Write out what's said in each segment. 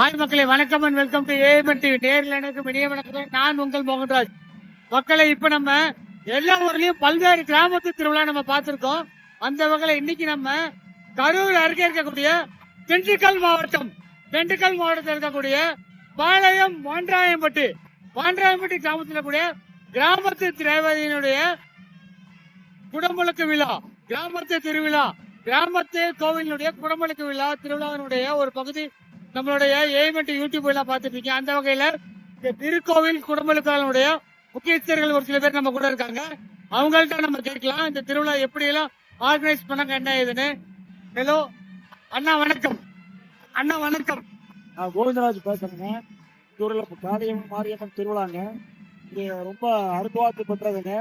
Hi மக்களே, வணக்கம் and welcome to AMN TV. நேரில் எனக்கு இனிய வணக்கம். நான் உங்கள் மோகன்ராஜ். மக்களை, இப்ப நம்ம எல்லா ஊர்லயும் பல்வேறு கிராமத்து திருவிழா நம்ம பார்த்திருக்கோம். அந்த வகையில இன்னைக்கு நம்ம கரூர் அருகே இருக்கக்கூடிய திண்டுக்கல் மாவட்டத்தில் இருக்கக்கூடிய பாளையம் வான்றாயம்பட்டி கிராமத்தில் கூடிய கிராமத்து திரைவதியினுடைய குடமுழுக்கு விழா, கிராமத்து திருவிழா, கிராமத்து கோவிலுடைய குடமுழுக்கு விழா திருவிழாவினுடைய ஒரு பகுதி நம்மளுடைய ஏஎம்என் யூடியூப் எல்லாம் பார்த்துட்டு இருக்கீங்க. அந்த வகையில இந்த திருக்கோவில் குடமுழுக்காளுடைய முக்கியஸ்தர்கள் ஒரு சில பேர் நம்ம கூட இருக்காங்க. அவங்கள்ட்ட நம்ம கேட்கலாம் இந்த திருவிழா எப்படி எல்லாம் ஆர்கனைஸ் பண்ணாங்க, என்ன ஏதுன்னு. ஹலோ அண்ணா, வணக்கம். அண்ணா வணக்கம். நான் கோவிந்தராஜ் பேசுறேங்க. ஊர்ல காளியம்மன் மாரியம்மன் திருவிழாங்க. இது ரொம்ப அனுபவத்தை பெற்றதுங்க.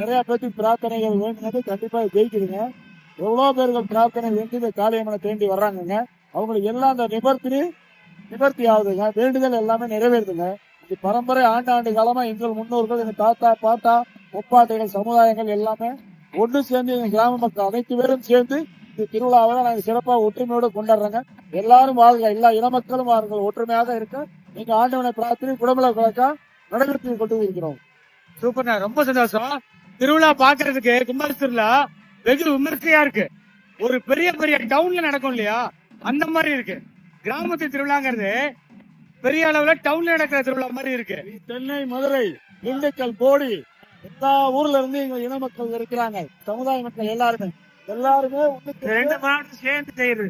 நிறைய பேருக்கு பிரார்த்தனைகள் வேண்டினது கண்டிப்பா ஜெயிக்குதுங்க. எவ்வளவு பேர்கள் பிரார்த்தனை வேண்டி இந்த காளியம்மனை தேண்டி வர்றாங்க. அவங்களுக்கு எல்லாம் அந்த நிவர்த்தி ஆகுதுங்க. வேண்டுதல் எல்லாமே நிறைவேறுதுங்க. இது பரம்பரை ஆண்டாண்டு காலமா எங்கள் முன்னோர்கள், எங்க தாத்தா பாட்டா முப்பாட்டைகள் சமுதாயங்கள் எல்லாமே ஒன்று சேர்ந்து எங்க கிராம மக்கள் அனைத்து பேரும் சேர்ந்து இந்த திருவிழாவை நாங்கள் சிறப்பாக ஒற்றுமையோடு கொண்டாடுறாங்க. எல்லாரும் வாழ்க, எல்லா இன மக்களும் வாருங்கள், ஒற்றுமையாக இருக்க நீங்க ஆண்டவனை பிரார்த்தனை குடமுழ கலக்கா நடைபெற்று கொண்டு இருக்கிறோம். சூப்பர்ண்ணா, ரொம்ப சந்தோஷம். திருவிழா பாக்குறதுக்கு கும்பல் திருவிழா வெகு விமர்சையா இருக்கு. ஒரு பெரிய டவுன்ல நடக்கும் இல்லையா, அந்த மாதிரி இருக்கு. கிராமத்து திருவிழாங்கிறது பெரிய அளவுல டவுன்ல நடக்கிற திருவிழா மாதிரி இருக்கு. சென்னை, மதுரை, திண்டுக்கல், போடி எல்லா ஊர்ல இருந்து எங்க இன மக்கள் இருக்கிறாங்க. சமுதாய மக்கள் எல்லாருமே ரெண்டு மாவட்டம் சேர்ந்து செய்யுது.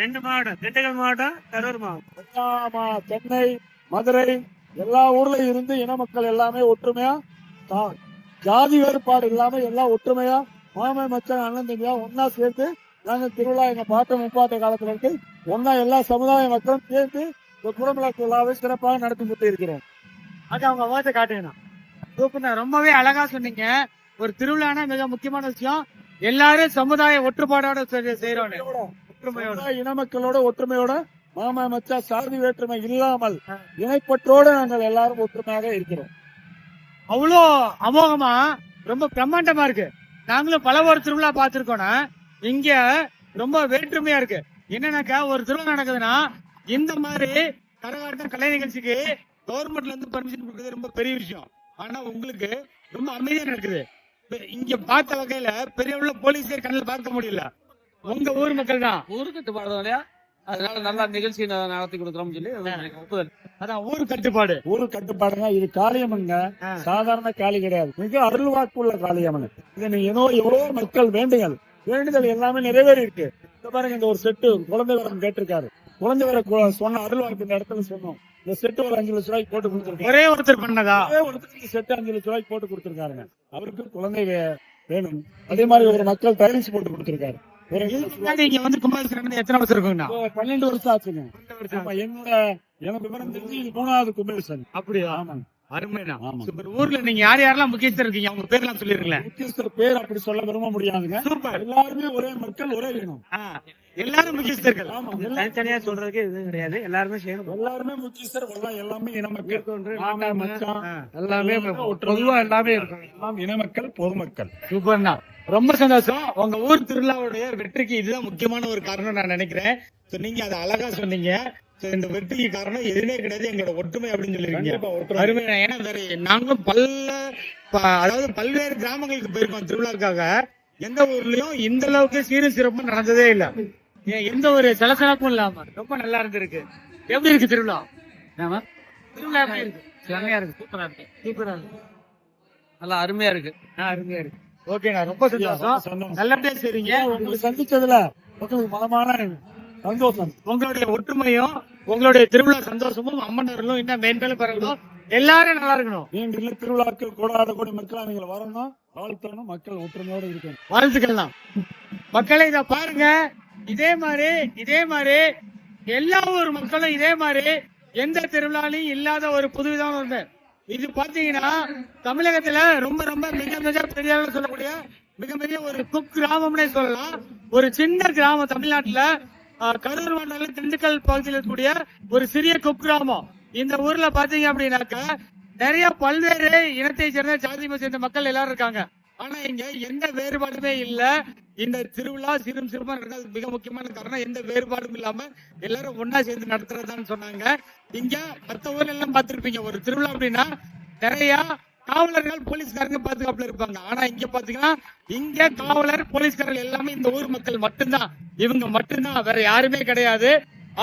ரெண்டு மாவட்டம், திண்டுக்கல் மாவட்டம், கரூர் மாவட்டம், சென்னை, மதுரை எல்லா ஊர்ல இருந்து இன மக்கள் எல்லாமே ஒற்றுமையா, ஜாதி வேறுபாடு இல்லாம எல்லாம் ஒற்றுமையா மாமை மச்சான் அண்ணன் தம்பியா ஒன்னா சேர்ந்து நாங்க திருவிழா எங்க பாட்ட முப்பாட்ட காலத்துல இருக்கு ஒன்னா எல்லா சமுதாய மக்களும் சேர்ந்து இந்த குடமுழக்கு விழாவை சிறப்பாக நடத்தி கொண்டு இருக்கிறோம். அது அவங்க வார்த்தை காட்டுங்கண்ணா. சூப்பர்ண்ணா, ரொம்பவே அழகா சொன்னீங்க. ஒரு திருவிழானா மிக முக்கியமான விஷயம். எல்லாரும் சமுதாய ஒற்றுப்பாடோட செய்யறோம், ஒற்றுமையோட இன மக்களோட ஒற்றுமையோட மாமா மச்சா சாதி வேற்றுமை இல்லாமல் இணைப்பற்றோட நாங்கள் எல்லாரும் ஒற்றுமையாக இருக்கிறோம். அவ்வளோ அமோகமா ரொம்ப பிரம்மாண்டமா இருக்கு. நாங்களும் பல ஒரு திருவிழா பார்த்திருக்கோம்னா இங்க ரொம்ப வேற்றுமையா இருக்கு. என்னன்னாக்கா, ஒரு திருவிழா நடக்குதுன்னா இந்த மாதிரி கரகாட்டம் கலை நிகழ்ச்சிக்கு கவர்மெண்ட்ல இருந்து பர்மிஷன் கொடுக்குறது ரொம்ப பெரிய விஷயம். ஆனா உங்களுக்கு ரொம்ப அமைதியா நடக்குது. இங்க பார்த்த வகையில பெரிய உள்ள போலீஸே கண்ணில் பார்க்க முடியல. உங்க ஊர் மக்கள் தான் ஊருக்கு கட்டுப்பாடு இல்லையா, அதனால நல்லா நிகழ்ச்சி நடத்தி கொடுக்குறோம்னு சொல்லி ஒப்புதல். அதான் ஊர் கட்டுப்பாடுங்க. இது காளியம்மனுங்க, சாதாரண காளி கிடையாது. மிக அருள்வாக்குள்ள காளியம்மன். இதை எவ்வளவு மக்கள் வேண்டுதல் எல்லாமே நிறைவேறி இருக்கு. பாருங்க, இந்த ஒரு செட்டு குழந்தை வரம் கேட்டிருக்காரு. குழந்தை வர சொன்ன அருள்வாக்கு இந்த இடத்துல சொன்னோம். இந்த செட்டு ஒரு 5 லட்சம் ரூபாய்க்கு போட்டு கொடுத்துருக்காரு. ஒரே ஒருத்தர் பண்ணதா? செட்டு 5 லட்சம் ரூபாய்க்கு போட்டு கொடுத்துருக்காருங்க. அவருக்கு குழந்தை வேணும். அதே மாதிரி ஒரு மக்கள் டைல்ஸ் போட்டு கொடுத்துருக்காரு. இங்க வந்து கும்பாபிஷேகம் எத்தனை வருஷம் இருக்குங்கண்ணா? 12 வருஷம் ஆச்சுங்க. எனக்கு விவரம் தெரிஞ்சு இது 3வது கும்பாபிஷேகம். அப்படியா? ஆமாங்க. அருமைண்ணா. ஊர்ல நீங்க யாரெல்லாம் முக்கியஸ்தர் இருக்கீங்க, அவங்க பேர்லாம் சொல்லிருக்கீங்களா? முக்கியஸ்தர் பேர் அப்படி சொல்ல விரும்ப முடியாதுங்க. எல்லாருமே ஒரே மக்கள், ஒரே இனம். எல்லாரும் முக்கியஸ்தர்கள். தனித்தனியா சொல்றதுக்கு எதுவும் கிடையாது. எல்லாருமே செய்யணும். எல்லாருமே முக்கியஸ்தர், எல்லாமே இன மக்கள். எல்லாமே பொதுவா எல்லாமே இருக்கும். எல்லாம் இன மக்கள், பொதுமக்கள். சூப்பர்ண்ணா, ரொம்ப சந்தோஷம். உங்க ஊர் திருவிழாவுடைய வெற்றிக்கு இதுதான் முக்கியமான ஒரு காரணம் நான் நினைக்கிறேன். நீங்க அதை அழகா சொன்னீங்க. இந்த வெற்றிக்கு காரணம் எதுவுமே கிடையாது, எங்களோட ஒற்றுமை அப்படின்னு சொல்லிருக்கீங்க. அருமை. ஏன்னா நாங்களும் பல்வேறு கிராமங்களுக்கு போயிருக்கோம் திருவிழாவுக்காக. எந்த ஊர்லயும் இந்த அளவுக்கு சீரும் சிறப்பும் நடந்ததே இல்ல. எந்த ஒரு சலசலப்பும் இல்லாம ரொம்ப நல்லா இருந்திருக்கு. எப்படி இருக்கு திருவிழா? திருவிழா எப்படி இருக்கு? செம்மையா இருக்கு, சூப்பரா இருக்கு, நல்லா அருமையா இருக்கு. ஓகேண்ணா, ரொம்ப சந்தோஷம். நல்லபடியா சரிங்க. உங்களை சந்திச்சதுல மக்களுக்கு மனமான சந்தோஷம். உங்களுடைய ஒற்றுமையும் உங்களுடைய திருவிழா சந்தோஷமும் அம்மனர்களும் இன்னும் மேன்மேலும் பரவணும். எல்லாரும் நல்லா இருக்கணும். நீங்க திருவிழாக்கு கோடாத மக்களா நீங்கள் வரணும், வாழ்த்தணும், மக்கள் ஒற்றுமையோடு இருக்கணும். வாழ்த்துக்கலாம். மக்களை இத பாருங்க, இதே மாதிரி எல்லா ஊர் மக்களும் இதே மாதிரி எந்த திருவிழாலையும் இல்லாத ஒரு புதுவிதம் வந்து இது பாத்தீங்கன்னா தமிழகத்துல ரொம்ப மிக பெரிய சொல்லக்கூடிய மிகப்பெரிய ஒரு குக் கிராமம்னே சொல்லலாம். ஒரு சின்ன கிராமம் தமிழ்நாட்டுல கரூர் மண்டலம் திண்டுக்கல் பகுதியில் இருக்கக்கூடிய ஒரு சிறிய குக்கிராமம். இந்த ஊர்ல பாத்தீங்க அப்படின்னாக்க நிறைய பல்வேறு இனத்தை சேர்ந்த ஜாதி சேர்ந்த மக்கள் எல்லாரும் இருக்காங்க. ஆனா இங்க எந்த வேறுபாடுமே இல்ல. இந்த திருவிழா சிறுமா நடக்கிறது மிக முக்கியமான காரணம் எந்த வேறுபாடும் இல்லாம எல்லாரும் ஒன்னா சேர்ந்து நடத்துறதான்னு சொன்னாங்க. இங்க மத்த ஊர்ல எல்லாம் பார்த்திருப்பீங்க, ஒரு திருவிழா அப்படின்னா நிறைய காவலர்கள் போலீஸ்காரங்க பாதுகாப்புல இருப்பாங்க. ஆனா இங்க பாத்தீங்கன்னா இங்க காவலர் போலீஸ்காரர்கள் எல்லாமே இந்த ஊர் மக்கள் மட்டும்தான், இவங்க மட்டும்தான், வேற யாருமே கிடையாது.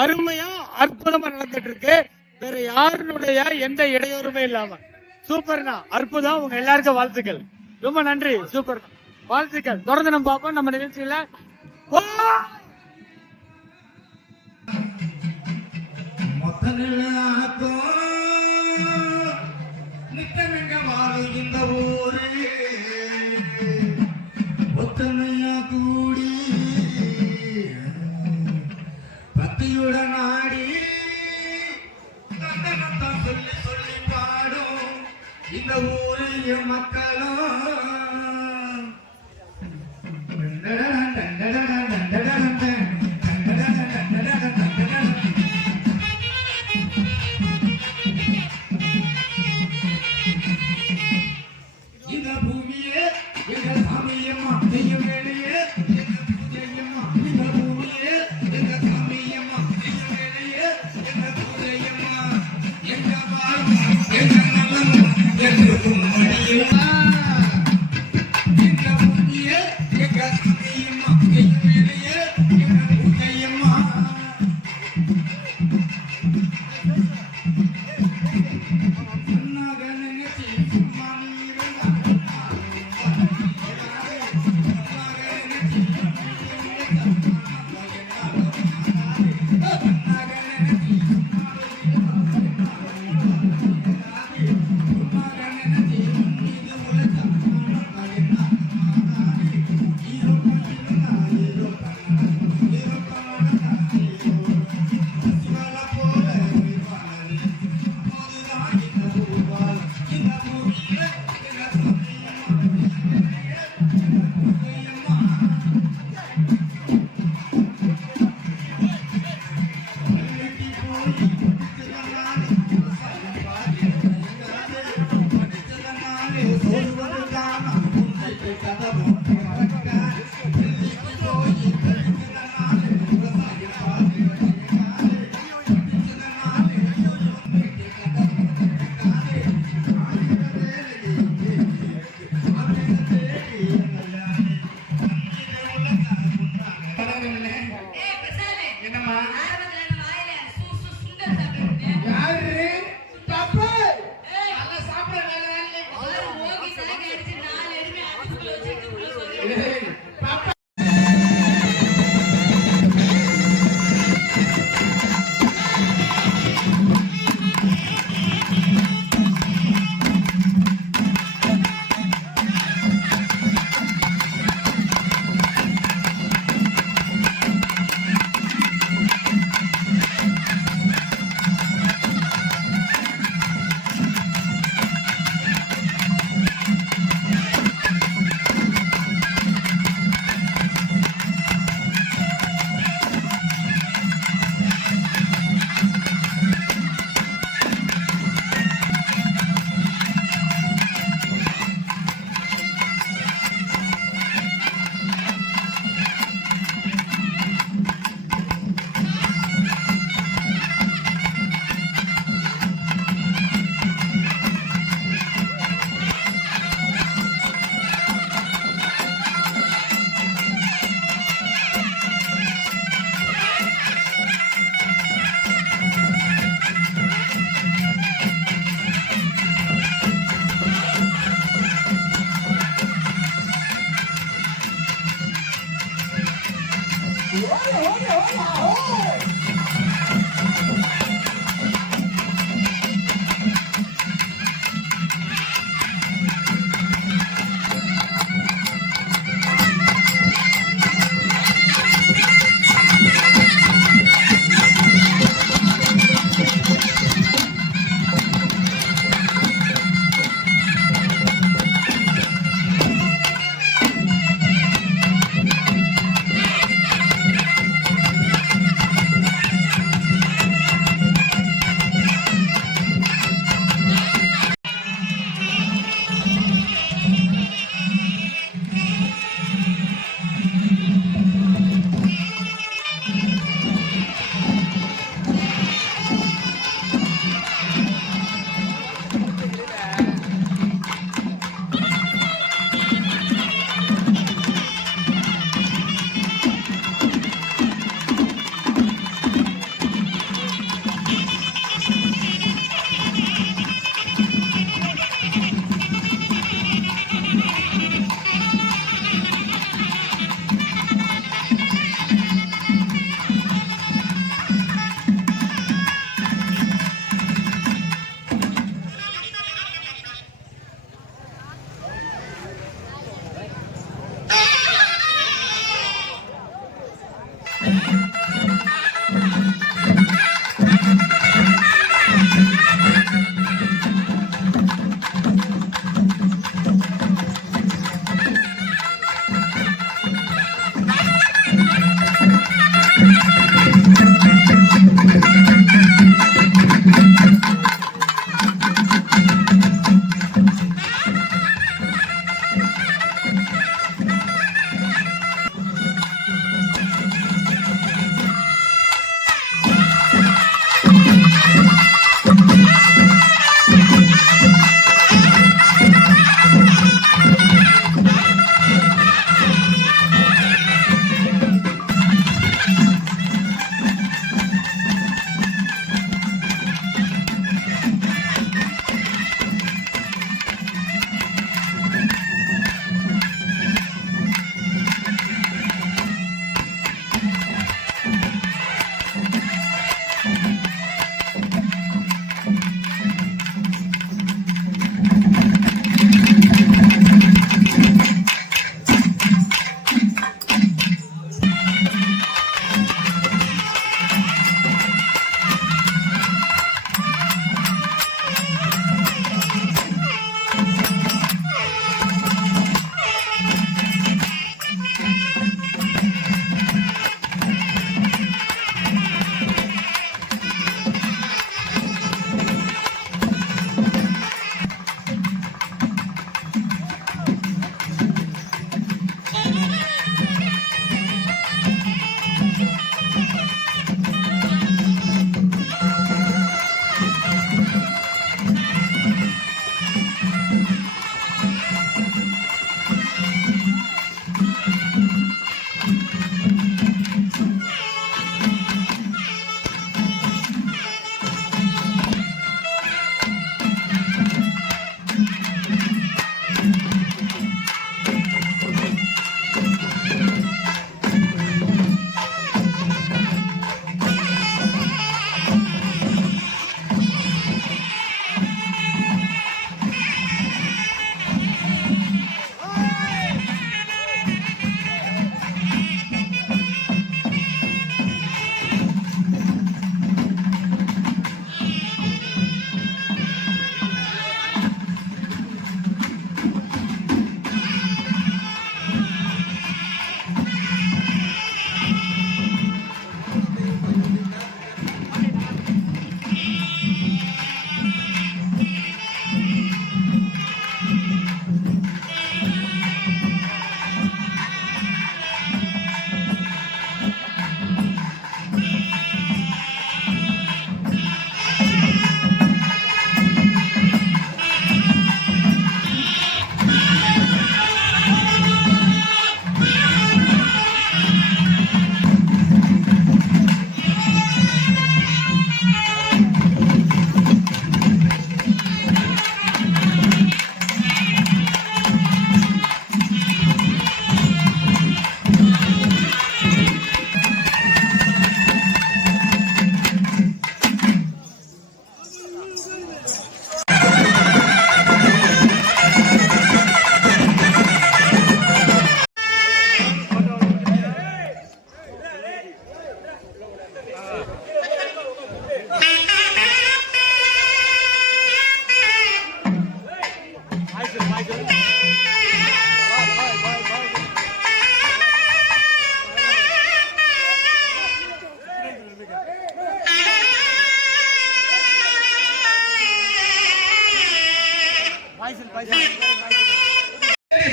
அருமையா அற்புதமா நடந்துட்டு இருக்கு, வேற யாருடைய எந்த இடையூறுமே இல்லாம. சூப்பர்னா, அற்புதம். உங்க எல்லாருக்கும் வாழ்த்துக்கள், ரொம்ப நன்றி. சூப்பர், வாழ்த்துக்கள். தொடர்ந்து நம்ம பார்ப்போம் நம்ம நிகழ்ச்சியில. நித்தமெங்க வாழும் இந்த ஊரு ஒத்தமையா கூடி பக்தியுடன் ஆடி தந்தனத்தான் சொல்லி சொல்லி பாடும் இந்த ஊரு என் மக்களும். இந்த பூமியே எங்க சாமியம்மா செய்யும் வேலையே எங்க பூஜையம்மா. இந்த பூமியே எங்க சாமியம்மா செய்யும் வேலையே எங்க பூஜையம்மா. எங்க வாழ்வா எங்க நலமா என்றும் மணியம்மா. இந்த பூமியே எங்க சாமியம்மா செய்யும் வேலையே எங்க பூஜையம்மா. சொன்னாக நினைச்சி சும்மா நீ இருந்தா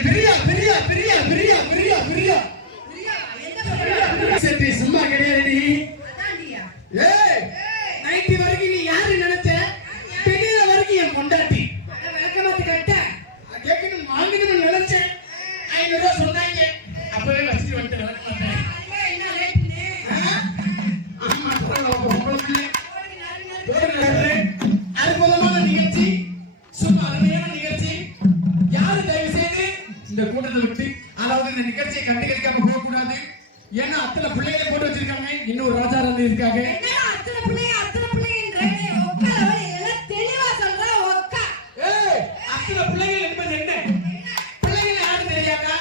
பிரியா பிரியா பிரியா பிரியா பிரியா பிரியா சரி சும்மா கிடையாது ஏய் 90 வரைக்கும் நீ யாரு நினைச்ச பெரிய வரைக்கும் என் கொண்டாட்டி விளக்கமாத்து கேட்ட கேட்கணும் வாங்கணும்னு நினைச்சேன் 500 ரூபாய் சொன்னாங்க அப்பவே வச்சுட்டு வந்துட்டேன் அற்புதமான நிகழ்ச்சி சும்மா அருமையான நிகழ்ச்சி யாரு தயவு செய்து இந்த கூட்டத்தை விட்டு அதாவது இந்த நிகழ்ச்சியை கண்டுகளிக்காம போக கூடாது ஏன்னா அத்தனை பிள்ளைகளை போட்டு வச்சிருக்காங்க இன்னொரு ராஜா ராணி இருக்காங்க ஏய், அத்தனை பிள்ளைகள் என்பது என்ன பிள்ளைகள் யாரும் தெரியாதா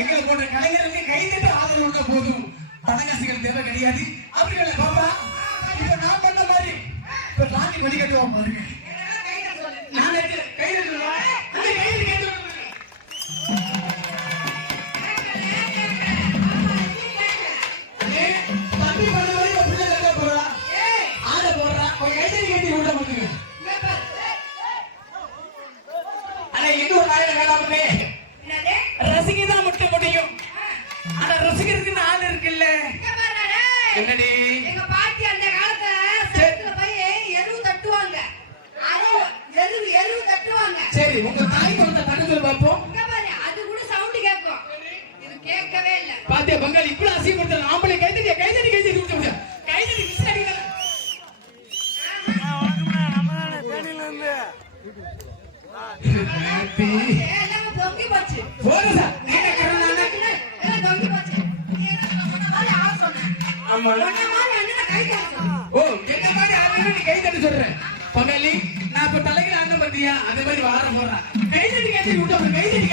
எங்களை போன்ற கலைஞர்களுக்கு கைதட்ட ஆதரவு உள்ள போதும் பணகாசிகள் தேவை கிடையாது. அப்படி பாப்பா இப்ப நான் பண்ண மாதிரி இப்ப ராணி வழி கட்டுவான் பாருங்க. நான் கைதட்டுவா அந்த கைது கேட்டு தம்பி பண்ண மாதிரி ஒரு பிள்ளை கட்ட போறா ஆட போடுறா ஒரு கைதறி கேட்டு விட மாட்டேங்க. ஆனா இன்னொரு நாளையில வேணாமே ரசிகை தான் முட்ட முடியும். ஆனா ரசிகருக்கு ஆள் இருக்குல்ல. என்னடி எங்க பாட்டி அந்த காலத்துல செத்துல போய் எருவு தட்டுவாங்க. எருவு தட்டுவாங்க. சரி உங்க தாய் குழந்தை தட்டு சொல்லி பாப்போம். இங்க பாரு அது கூட சவுண்ட் கேட்கும். இது கேட்கவே இல்ல. பாத்தியா பங்காளி இப்படி அசிங்கப்படுத்த ஆம்பளை கைதடி விட்டு விடு. கைதடி விசாரிங்க. எல்லாம் பொங்கி போச்சு. போறதா நேரா கரனானே எல்லாம் பொங்கி போச்சு. நீ என்ன மாதிரி ஆ சொன்ன. ஆமா உன்ன மாதிரி அண்ணன் கை தட்டு. ஓ என்ன மாதிரி ஆளுங்க நீ கைதடி சொல்றேன். பங்காளி நான் இப்ப தலையில அண்ணன் பத்தியா அந்த மாதிரி வார போறேன். கைதடி விட்டு அப்புறம் கைதடி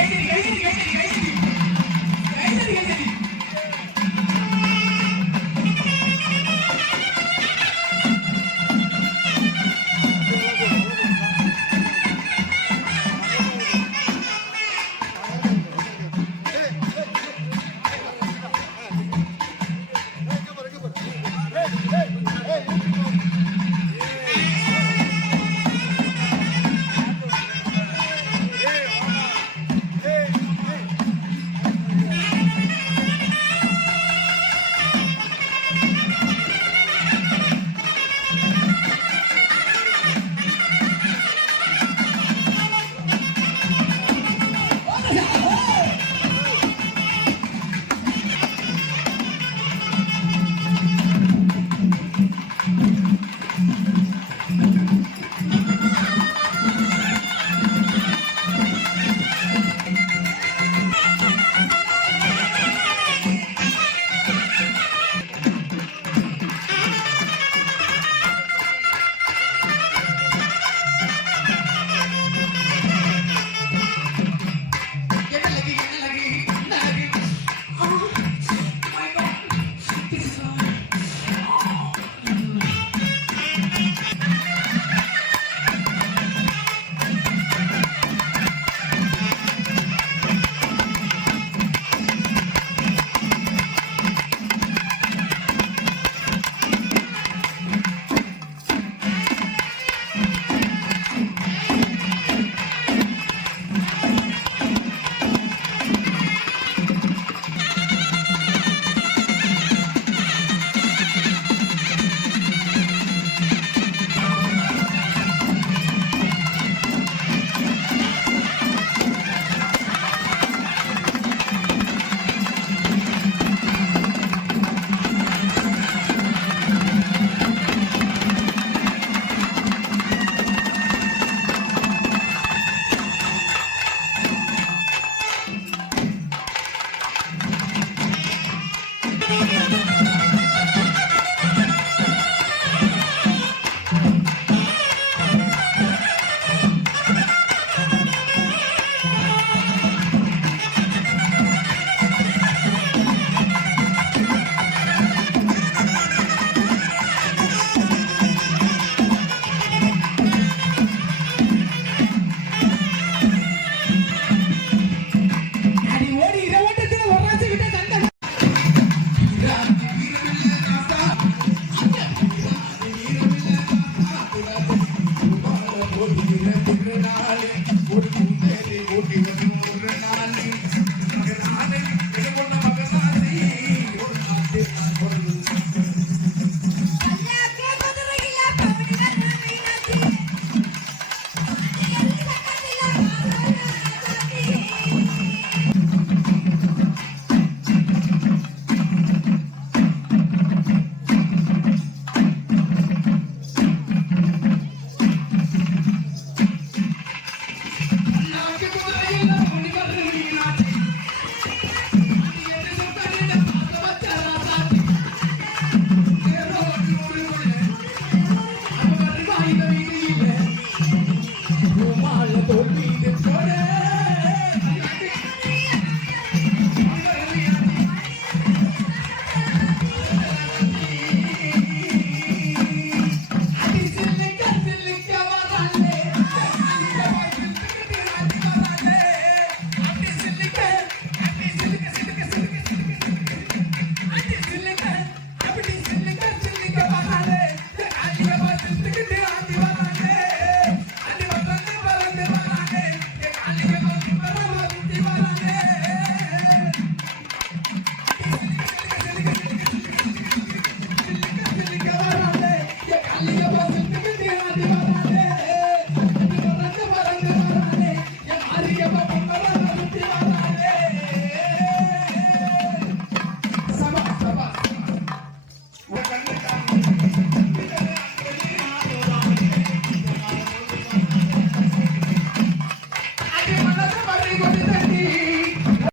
Thank you.